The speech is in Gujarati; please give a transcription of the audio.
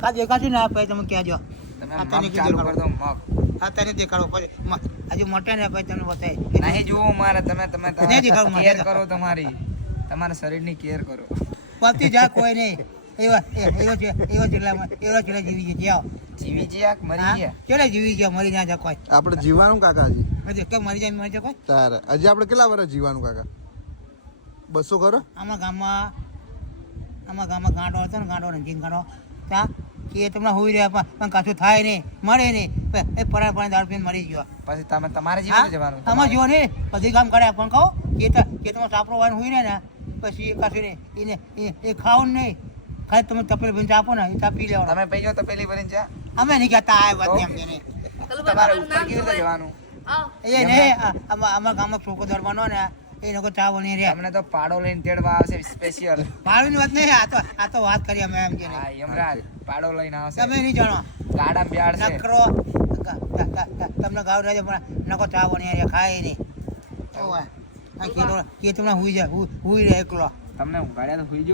કાજે કાજુ ના ભાઈ તમે કહેજો તમે ચાલુ કર દો મગ. હા તને દેખાડો પછી હજુ મોટા ને ભાઈ તમને બતાય નહીં જુઓ મારે તમે નહીં દેખાડું મારે. કેર કરો તમારા શરીરની કેર કરો. પતી જા કોઈ નહીં એવા જેટલા જીવી ગયા જીવી જ્યા કે મરી ગયા? કેટલા જીવી ગયા મરી ના જા કોઈ આપણે જીવાનું કાકાજી હજી કે મરી જાય કોઈ તારે હજી આપણે કેટલા વર્ષ જીવાનું કાકા 200 કરો આમાં ગામમાં ગાંડો હતો ને ગાંડો રંગીન ગાંડો ત્યાં કે તમને હોઈ રહ્યા પણ કશું થાય નહીં મળે નહીં એ પરાય દારૂ પીને મરી ગયો પછી તમે તમારે જીવન જવાનું. આમાં જો ને બધી કામ કરે પણ કહો કે તમે સાપરો વાળું હોય ને પછી એ કશું નહીં એને એ ખાવું નહીં ખાલી તમે તપેલી ભીને આપો ને એ ચા પી લેવાનું. તમે પૈયો તપેલી ભરીને જા. અમે નહીં કહેતા આ વાત એમ કે નહીં તમારે ઉપર કેવી રીતે જવાનું? એ નહીં અમારા ગામમાં છોકરો ધરવાનો ને એ લોકો ચા બની રહ્યા અમને તો પાડો લઈને તેડવા આવશે સ્પેશિયલ. પાડવાની વાત નહીં આ તો વાત કરી અમે એમ કે હા યમરાજ પાડો લઈને આવશે. તમે નહીં જાણો ગાડા બેહાડ છે. નકરો તમને ગાવ રહે પણ નકો ચા બની રહ્યા ખાય નહીં કે તમને હુઈ રહે એકલો તમને ઉગાડ્યા તો હુઈ